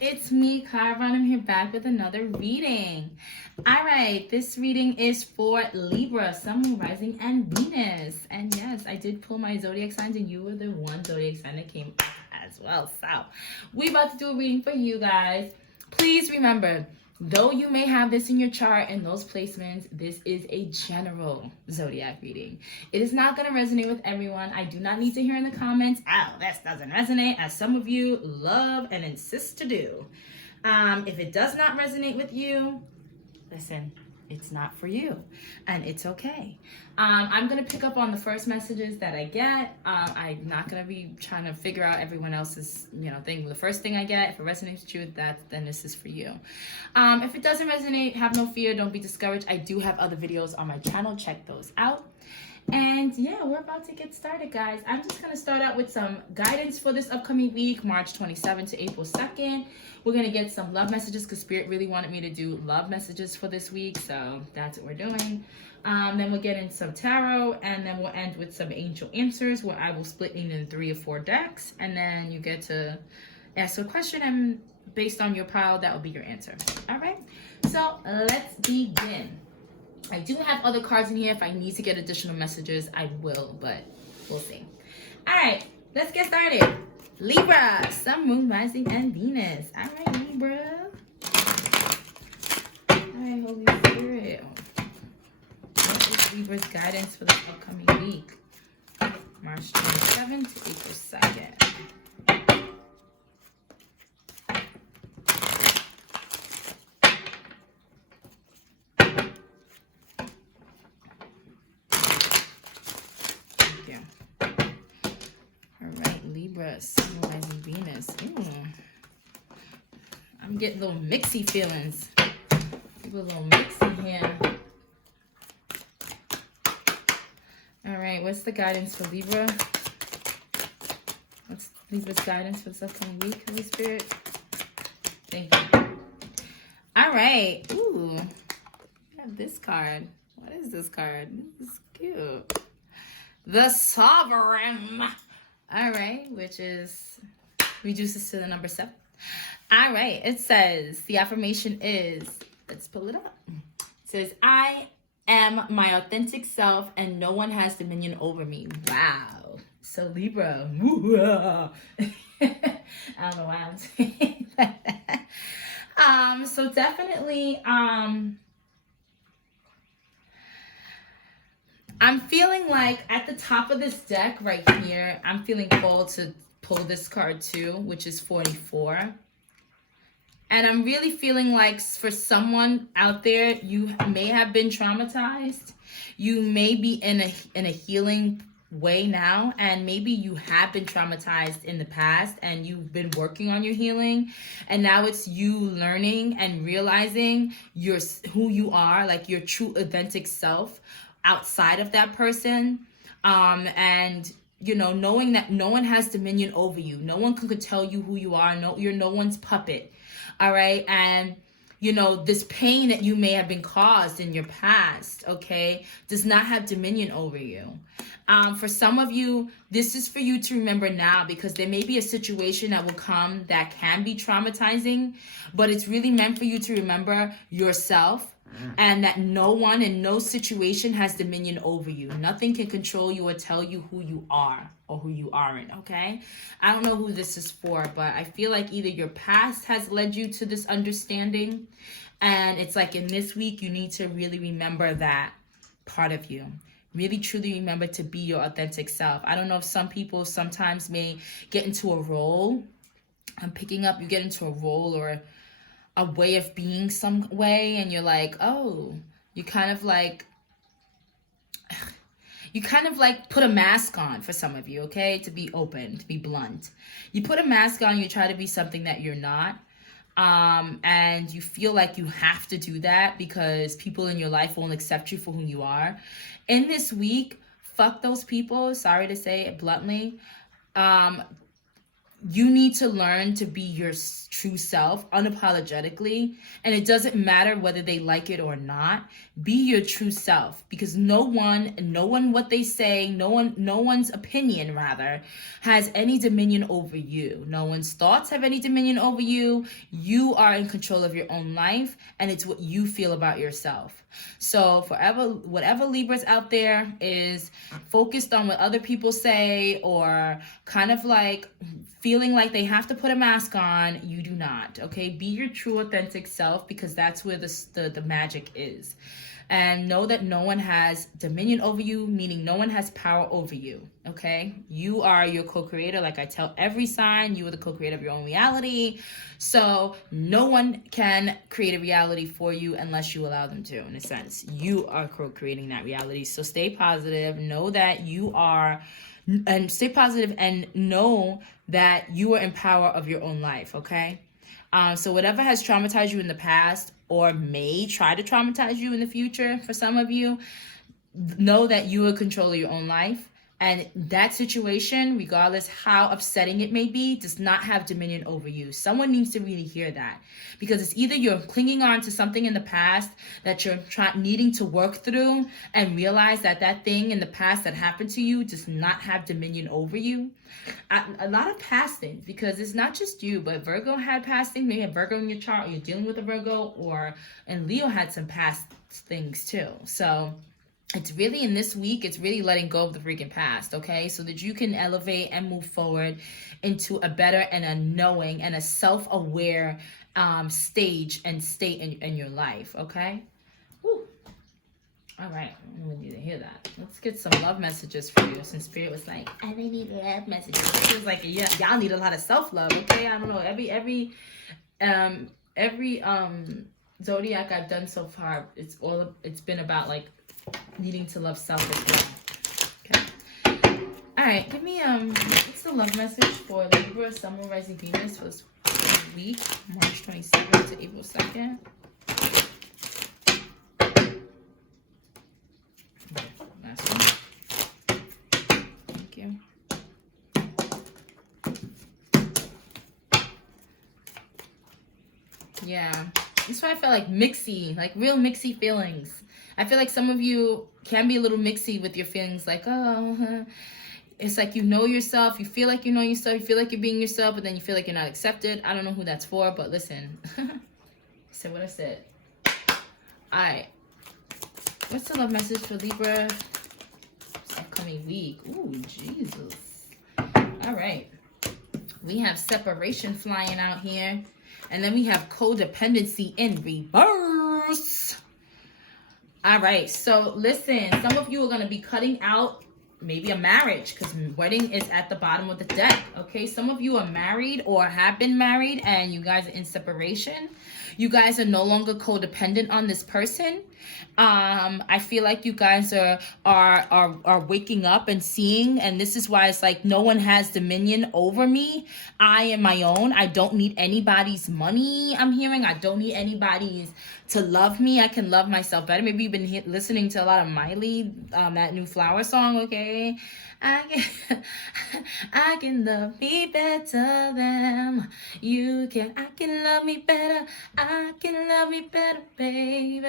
it's me, Karaba, and I'm here back with another reading. All right, this reading is for Libra, Sun, Moon, Rising, and Venus. And yes, I did pull my zodiac signs, and you were the one zodiac sign that came up as well. So we're about to do a reading for you guys. Please remember, though you may have this in your chart and those placements, this is a general zodiac reading. It is not going to resonate with everyone. I do not need to hear in the comments, oh, this doesn't resonate, as some of you love and insist to do. If it does not resonate with you, listen, it's not for you, and it's okay. I'm going to pick up on the first messages that I get. I'm not going to be trying to figure out everyone else's, thing. The first thing I get, if it resonates with you, then this is for you. If it doesn't resonate, have no fear. Don't be discouraged. I do have other videos on my channel. Check those out. And yeah, we're about to get started, guys. I'm just going to start out with some guidance for this upcoming week, March 27th to April 2nd. We're going to get some love messages because Spirit really wanted me to do love messages for this week. So that's what we're doing. Then we'll get in some tarot, and then we'll end with some angel answers where I will split in 3 or 4 decks. And then you get to ask a question, and based on your pile, that will be your answer. All right. So let's begin. I do have other cards in here. If I need to get additional messages, I will, but we'll see. All right, let's get started. Libra, Sun, Moon, Rising, and Venus. All right, Libra. All right, Holy Spirit. What is Libra's guidance for this upcoming week? March 27th to April 2nd. Libra, Sun, Rising, Venus. Ooh. I'm getting little mixy feelings. A little mixy here. All right, what's the guidance for Libra? What's Libra's guidance for this upcoming week, Holy Spirit? Thank you. All right. Ooh, I have this card. What is this card? This is cute. The Sovereign. All right, which is reduces to the number 7. All right, it says, the affirmation is, let's pull it up. It says, I am my authentic self and no one has dominion over me. Wow. So Libra. I don't know why I'm saying that. So definitely, I'm feeling like at the top of this deck right here, I'm feeling called to pull this card too, which is 44. And I'm really feeling like for someone out there, you may have been traumatized. You may be in a healing way now, and maybe you have been traumatized in the past and you've been working on your healing, and now it's you learning and realizing who you are, like your true authentic self outside of that person, and knowing that no one has dominion over you, no one can tell you who you are, you're no one's puppet. All right. And this pain that you may have been caused in your past, okay, does not have dominion over you. For some of you, this is for you to remember now, because there may be a situation that will come that can be traumatizing, but it's really meant for you to remember yourself, and that no one and no situation has dominion over you. Nothing can control you or tell you who you are or who you aren't, okay? I don't know who this is for, but I feel like either your past has led you to this understanding, and it's like in this week, you need to really remember that part of you. Really, truly remember to be your authentic self. I don't know if some people sometimes may get into a role. I'm picking up, you get into a role or a way of being some way, and you're like, oh, you kind of like put a mask on for some of you, okay? To be open, to be blunt. You put a mask on, you try to be something that you're not. And you feel like you have to do that because people in your life won't accept you for who you are. In this week, fuck those people, sorry to say it bluntly. you need to learn to be your true self unapologetically, and it doesn't matter whether they like it or not. Be your true self, because no one what they say, no one's opinion rather has any dominion over you. No one's thoughts have any dominion over you. You are in control of your own life, and it's what you feel about yourself. So whatever Libras out there is focused on what other people say, or kind of like feeling like they have to put a mask on, you do not. Okay, be your true authentic self, because that's where the magic is. And know that no one has dominion over you, meaning no one has power over you. Okay, you are your co-creator. Like I tell every sign, you are the co-creator of your own reality. So no one can create a reality for you unless you allow them to. In a sense, you are co-creating that reality. So stay positive, know that you are, and stay positive and know that you are in power of your own life. Okay, so whatever has traumatized you in the past, or may try to traumatize you in the future, for some of you, know that you are in control of your own life. And that situation, regardless how upsetting it may be, does not have dominion over you. Someone needs to really hear that, because it's either you're clinging on to something in the past that you're needing to work through, and realize that that thing in the past that happened to you does not have dominion over you. A lot of past things, because it's not just you, but Virgo had past things. Maybe a Virgo in your chart, or you're dealing with a Virgo, and Leo had some past things too. So it's really, in this week, it's really letting go of the freaking past, okay? So that you can elevate and move forward into a better and a knowing and a self-aware stage and state in your life, okay? Woo. All right, we need to hear that. Let's get some love messages for you, since Spirit was like, I need love messages. It was like, yeah, y'all need a lot of self-love, okay? I don't know, every zodiac I've done so far, it's been about like needing to love self as well. Okay. All right, give me what's the love message for Libra, Sun, Moon, Rising, Venus for this week, March 27th to April 2nd. Last one. Thank you. Yeah, that's why I felt like mixy, like real mixy feelings. I feel like some of you can be a little mixy with your feelings, like, oh, it's like you know yourself, you feel like you know yourself, you feel like you're being yourself, but then you feel like you're not accepted. I don't know who that's for, but listen. I said what I said. All right. What's the love message for Libra this upcoming week? Ooh, Jesus. All right. We have separation flying out here, and then we have codependency in reverse. All right, so listen, some of you are going to be cutting out maybe a marriage, because wedding is at the bottom of the deck, okay? Some of you are married or have been married, and you guys are in separation. You guys are no longer codependent on this person. I feel like you guys are waking up and seeing, and this is why it's like no one has dominion over me. I am my own. I don't need anybody's money. I'm hearing I don't need anybody's to love me. I can love myself better. Maybe you've been listening to a lot of Miley, that new Flower song, okay? I can love me better than you can. I can love me better. I can love me better, baby.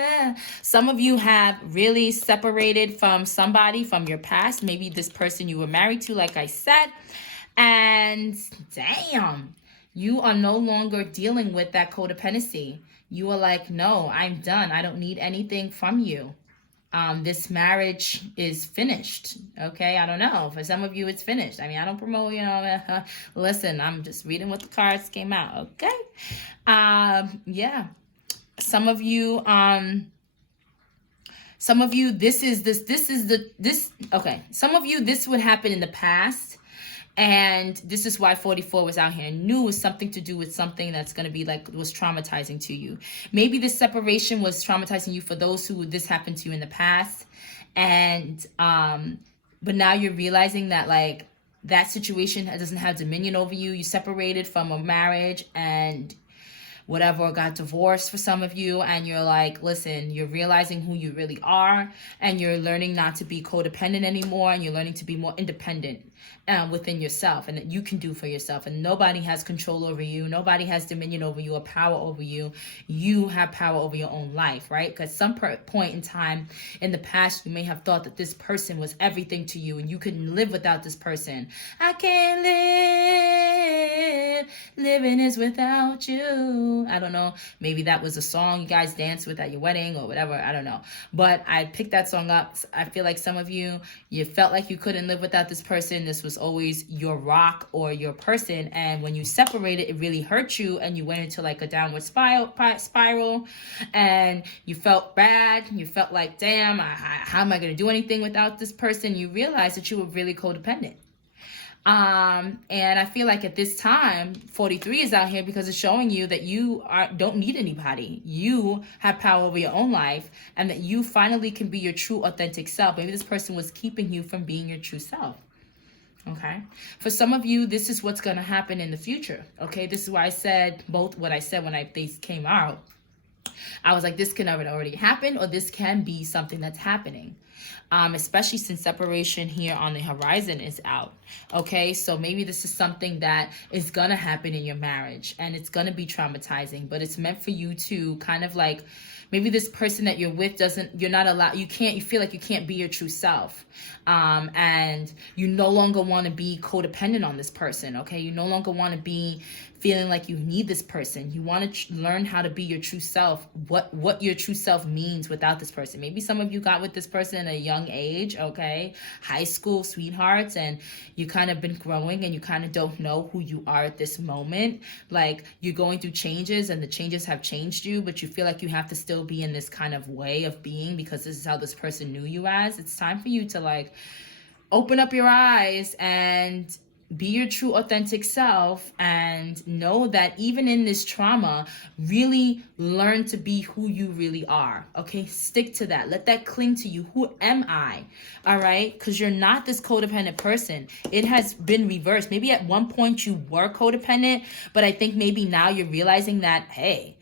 Some of you have really separated from somebody from your past. Maybe this person you were married to, like I said. And damn, you are no longer dealing with that codependency. You are like, no, I'm done. I don't need anything from you. This marriage is finished. Okay, I don't know. For some of you, it's finished. I mean, I don't promote, listen, I'm just reading what the cards came out. Okay. Yeah. Some of you, okay. Some of you, this would happen in the past. And this is why 44 was out here. I knew it was something to do with something that's going to be like, was traumatizing to you. Maybe this separation was traumatizing you for those who this happened to in the past. And, but now you're realizing that like that situation doesn't have dominion over you. You separated from a marriage, and whatever, or got divorced for some of you, and you're like, listen, you're realizing who you really are, and you're learning not to be codependent anymore, and you're learning to be more independent within yourself, and that you can do for yourself, and nobody has control over you, nobody has dominion over you or power over you. You have power over your own life, right? Because some point in time in the past, you may have thought that this person was everything to you and you couldn't live without this person. I can't live, living is without you. I don't know, maybe that was a song you guys danced with at your wedding or whatever, I don't know, but I picked that song up. I feel like some of you felt like you couldn't live without this person. This was always your rock or your person, and when you separated, it really hurt you, and you went into like a downward spiral, and you felt bad. You felt like, damn, how am I going to do anything without this person? You realized that you were really codependent. And I feel like at this time, 43 is out here because it's showing you that you don't need anybody. You have power over your own life, and that you finally can be your true authentic self. Maybe this person was keeping you from being your true self. Okay, for some of you, this is what's going to happen in the future. Okay, this is why I said both what I said when they came out. I was like, this can already happen, or this can be something that's happening. Especially since separation here on the horizon is out. Okay, so maybe this is something that is gonna happen in your marriage, and it's gonna be traumatizing, but it's meant for you to kind of like, maybe this person that you're with you feel like you can't be your true self. And you no longer want to be codependent on this person. Okay, you no longer want to be feeling like you need this person. You want to learn how to be your true self, what your true self means without this person. Maybe some of you got with this person at a young age, okay, high school sweethearts, and you kind of been growing and you kind of don't know who you are at this moment. Like, you're going through changes and the changes have changed you, but you feel like you have to still be in this kind of way of being because this is how this person knew you as. It's time for you to like open up your eyes and be your true authentic self, and know that even in this trauma, really learn to be who you really are. Okay, stick to that. Let that cling to you. Who am I? All right, because you're not this codependent person. It has been reversed. Maybe at one point you were codependent, but I think maybe now you're realizing that, hey,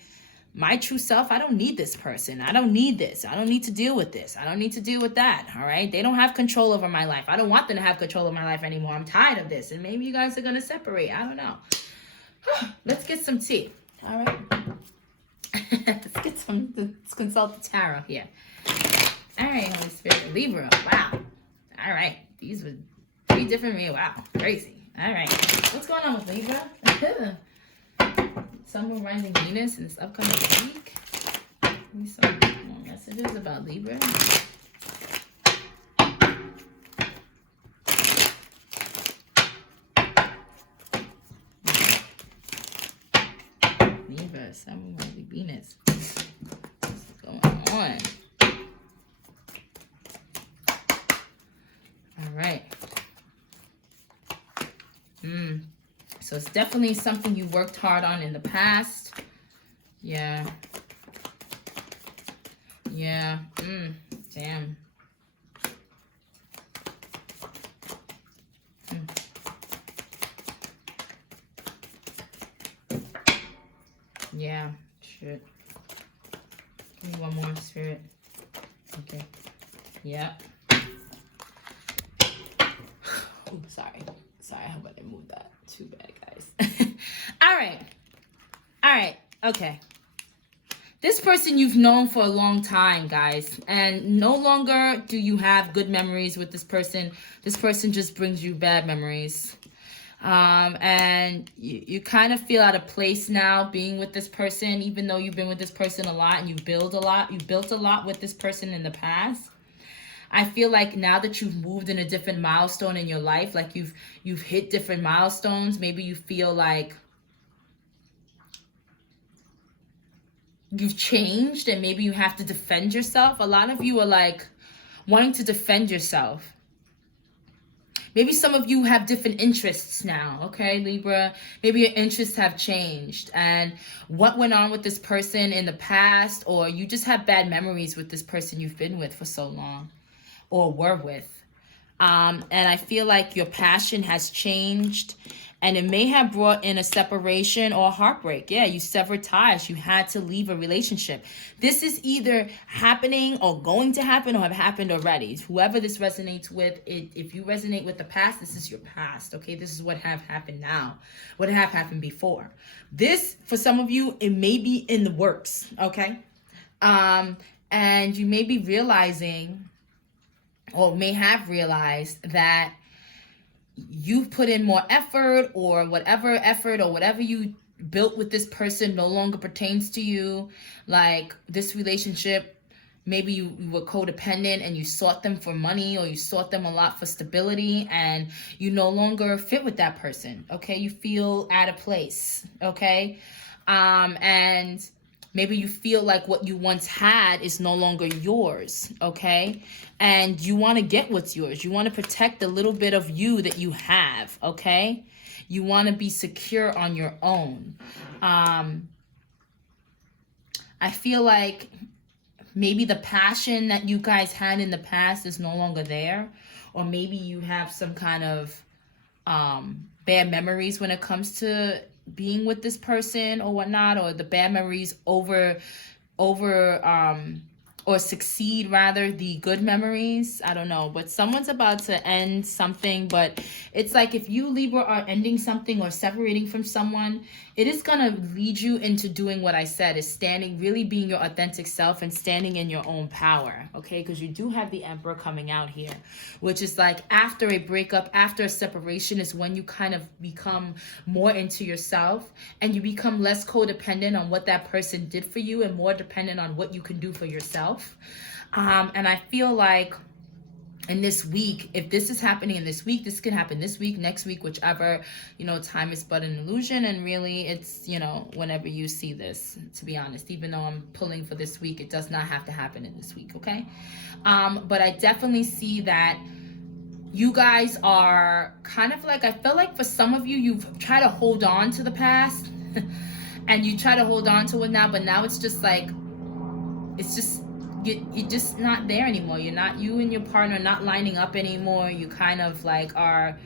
my true self, I don't need this person. I don't need this. I don't need to deal with this. I don't need to deal with that. All right. They don't have control over my life. I don't want them to have control of my life anymore. I'm tired of this. And maybe you guys are going to separate. I don't know. Let's get some tea. All right. Let's consult the tarot here. All right, Holy Spirit. Libra. Wow. All right. These were 3 different. Wow. Crazy. All right. What's going on with Libra? Sun, Moon, Rising, Venus in this upcoming week. Give me some more messages about Libra. Libra, Sun, Moon, Rising, Venus. What's going on? All right. So it's definitely something you worked hard on in the past. Yeah. Yeah. Damn. Yeah. Shit. Give me one more, Spirit. Okay. Yeah. Oh, sorry. Sorry, I hope I didn't move that. Too bad, guys. All right. Okay. This person you've known for a long time, guys, and no longer do you have good memories with this person. This person just brings you bad memories. And you kind of feel out of place now being with this person, even though you've been with this person a lot and you built a lot with this person in the past. I feel like now that you've moved in a different milestone in your life, like you've hit different milestones, maybe you feel like you've changed and maybe you have to defend yourself. A lot of you are like wanting to defend yourself. Maybe some of you have different interests now, okay, Libra? Maybe your interests have changed, and what went on with this person in the past, or you just have bad memories with this person you've been with for so long or were with. And I feel like your passion has changed, and it may have brought in a separation or a heartbreak. Yeah, you severed ties. You had to leave a relationship. This is either happening or going to happen or have happened already. Whoever this resonates with, if you resonate with the past, this is your past, okay? This is what have happened now, what have happened before. This, for some of you, it may be in the works, okay? And you may be realizing, or may have realized, that you've put in more effort, or whatever you built with this person no longer pertains to you. Like, this relationship, maybe you were codependent and you sought them for money, or you sought them a lot for stability, and you no longer fit with that person, okay? You feel out of place, okay? And maybe you feel like what you once had is no longer yours, okay? And you want to get what's yours. You want to protect the little bit of you that you have, okay? You want to be secure on your own. I feel like maybe the passion that you guys had in the past is no longer there. Or maybe you have some kind of bad memories when it comes to being with this person or whatnot, or the bad memories or succeed rather the good memories. I don't know, but someone's about to end something. But it's like, if you, Libra, are ending something or separating from someone, it is gonna lead you into doing what I said, is standing, really being your authentic self and standing in your own power, okay? Because you do have the Emperor coming out here, which is like, after a breakup, after a separation, is when you kind of become more into yourself, and you become less codependent on what that person did for you and more dependent on what you can do for yourself. And I feel like in this week, if this is happening in this week, this can happen this week, next week, whichever, time is but an illusion. And really, it's, whenever you see this, to be honest, even though I'm pulling for this week, it does not have to happen in this week, okay? But I definitely see that you guys are kind of like, I feel like for some of you, you've tried to hold on to the past and you try to hold on to it now, but now it's just like, it's just, you're just not there anymore. You and your partner not lining up anymore. You kind of like are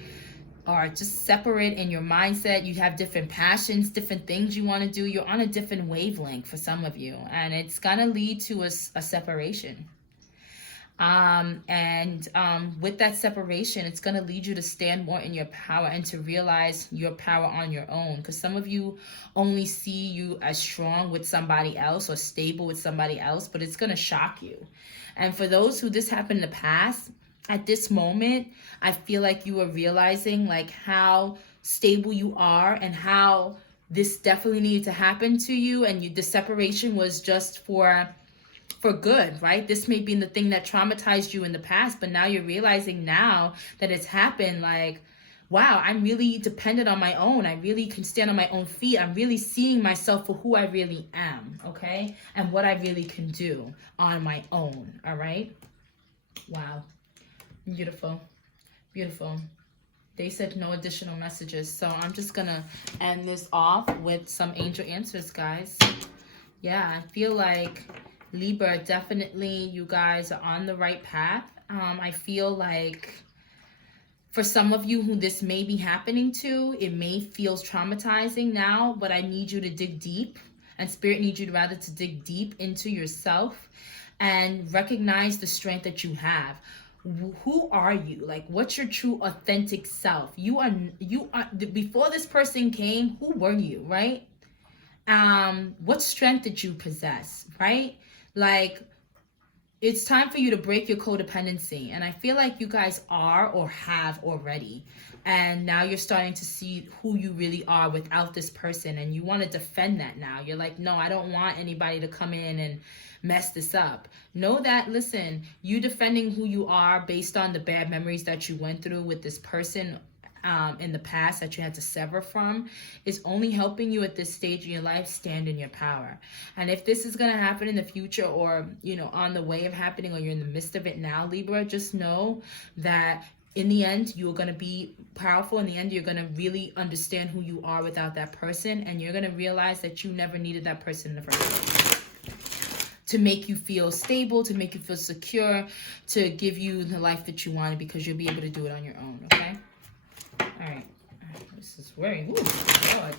just separate in your mindset. You have different passions, different things you want to do. You're on a different wavelength for some of you, and it's gonna lead to a separation. With that separation, it's going to lead you to stand more in your power and to realize your power on your own. Because some of you only see you as strong with somebody else or stable with somebody else, but it's going to shock you. And for those who this happened in the past, at this moment, I feel like you are realizing like how stable you are and how this definitely needed to happen to you. And the separation was just for good, right? This may be the thing that traumatized you in the past, but now you're realizing now that it's happened, like, wow, I'm really dependent on my own. I really can stand on my own feet. I'm really seeing myself for who I really am, okay? And what I really can do on my own, all right? Wow. Beautiful. Beautiful. They said no additional messages, so I'm just gonna end this off with some angel answers, guys. Yeah, I feel like Libra, definitely you guys are on the right path. I feel like for some of you who this may be happening to, it may feel traumatizing now, but I need you to dig deep, and Spirit needs you to rather to dig deep into yourself and recognize the strength that you have. Who are you? Like, what's your true authentic self? You are before this person came, who were you, right? What strength did you possess, right? Like, it's time for you to break your codependency. And I feel like you guys are or have already. And now you're starting to see who you really are without this person. And you want to defend that now. You're like, no, I don't want anybody to come in and mess this up. Know that, listen, you defending who you are based on the bad memories that you went through with this person in the past that you had to sever from is only helping you at this stage in your life stand in your power. And if this is going to happen in the future, or on the way of happening, or you're in the midst of it now, Libra, just know that in the end you're going to be powerful. In the end, you're going to really understand who you are without that person, and you're going to realize that you never needed that person in the first place. to make you feel stable, to make you feel secure, to give you the life that you wanted, because you'll be able to do it on your own, okay? All right. This is very, ooh, God.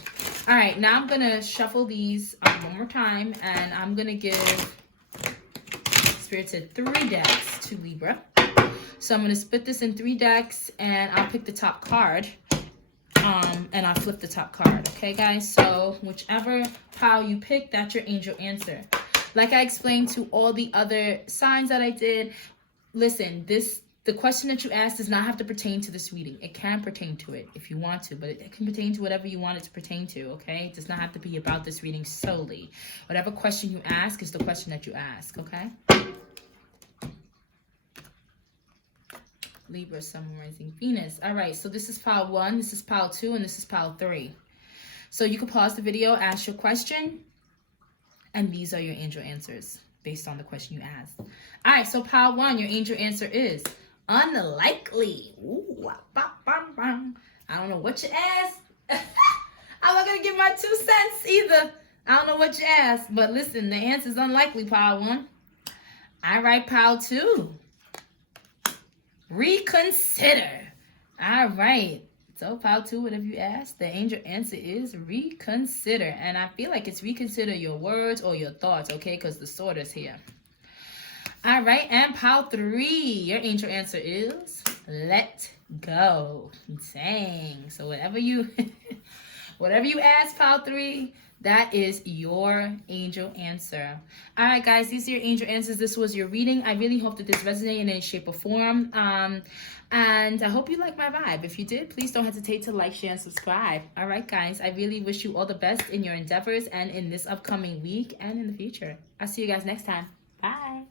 All right, now I'm going to shuffle these one more time, and I'm going to give Spirited 3 decks to Libra. So I'm going to split this in 3 decks, and I'll pick the top card, and I'll flip the top card, okay, guys? So whichever pile you pick, that's your angel answer. Like I explained to all the other signs that I did, listen, the question that you asked does not have to pertain to this reading. It can pertain to it if you want to, but it can pertain to whatever you want it to pertain to, okay? It does not have to be about this reading solely. Whatever question you ask is the question that you ask, okay? Libra, Sun, Rising, Venus. All right, so this is pile 1, this is pile 2, and this is pile 3. So you can pause the video, ask your question, and these are your angel answers based on the question you asked. All right, so pile 1, your angel answer is unlikely. Ooh, I don't know what you asked. I'm not going to give my 2 cents either. I don't know what you asked, but listen, the answer is unlikely, pile 1. All right, pile 2. Reconsider. All right. So pile 2, whatever you ask, the angel answer is reconsider. And I feel like it's reconsider your words or your thoughts, okay? Because the sword is here. All right. And pile 3, your angel answer is let go. Dang. So whatever you ask, pile 3, that is your angel answer. All right, guys, these are your angel answers. This was your reading. I really hope that this resonated in any shape or form. And I hope you like my vibe. If you did, please don't hesitate to like, share, and subscribe. All right, guys, I really wish you all the best in your endeavors and in this upcoming week and in the future. I'll see you guys next time. Bye.